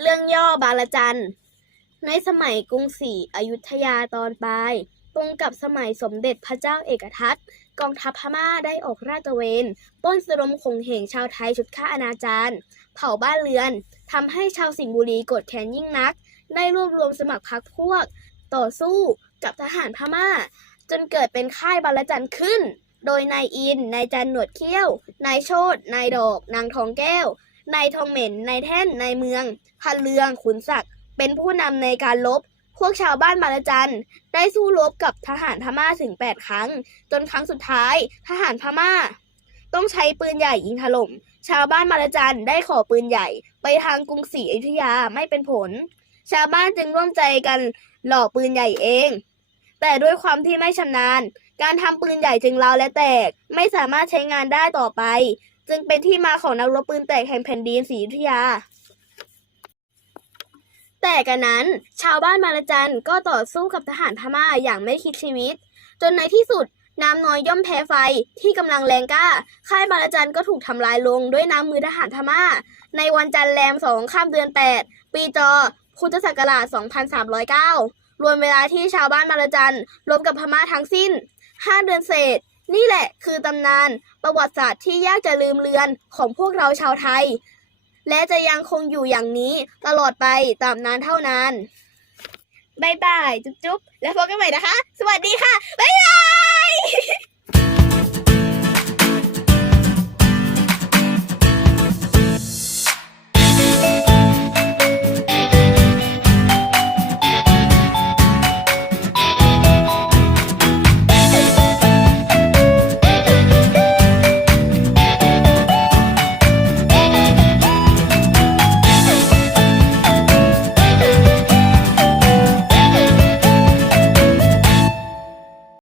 เรื่องย่อบาลจันทร์ในสมัยกรุงศรีอยุธยาตอนปลาย ตรงกับสมัยสมเด็จพระเจ้าเอกทัตกองทัพพม่าได้ออกราตระเวนป้นสรมข่งเหงชาวไทยชุดฆ่าอนาจารเผาบ้านเรือนทำให้ชาวสิงห์บุรีโกรธแค้นยิ่งนัก ได้รวบรวมสมัครพรรคพวก ต่อสู้กับทหารพม่า จนเกิดเป็นค่ายบาลจันทร์ขึ้น โดยนายอิน นายจันหนวดเขี้ยว นายโชตนายดอก นางทองแก้ว นายทองเหม็นนายแท่นนายเมือง พันเรือง ขุนศักดิ์เป็นผู้นำในการลบพวกชาวบ้านบาลจันได้สู้รบกับทหารพม่าถึง 8 ครั้ง จนครั้งสุดท้ายทหารพม่า ต้องใช้ปืนใหญ่ยิงถล่ม ชาวบ้านบาลจันได้ขอปืนใหญ่ ไปทางกรุงศรีอยุธยาไม่เป็นผล ชาวบ้านจึงร่วมใจกันหล่อปืนใหญ่เอง แต่ด้วยความที่ไม่ชำนาญ การทำปืนใหญ่จึงราและแตก ไม่สามารถใช้งานได้ต่อไป จึงเป็นที่มาของนักรบปืนแตกแห่งแผ่นดินศรีอยุธยา แต่กันนั้น ชาวบ้านบางระจันก็ต่อสู้กับทหารพม่าอย่างไม่คิดชีวิต จนในที่สุดน้ำน้อยย่อมแพ้ไฟที่กำลังแรงกล้า ค่ายบางระจันก็ถูกทำลายลงด้วยน้ำมือทหารพม่า ในวันจันทร์แรมสองข้ามเดือน 8 ปีจอพุทธศักราช 2309 รวมเวลาที่ชาวบ้านบางระจันรบกับพม่าทั้งสิ้น 5 เดือนเศษ นี่แหละคือตำนานประวัติศาสตร์ที่ยากจะลืมเลือนของพวกเราชาวไทย และจะยังคงอยู่อย่างนี้ตลอดไปตามนานเท่านานบายบาย จุ๊บๆ แล้วพบกันใหม่นะคะ สวัสดีค่ะบ๊ายบาย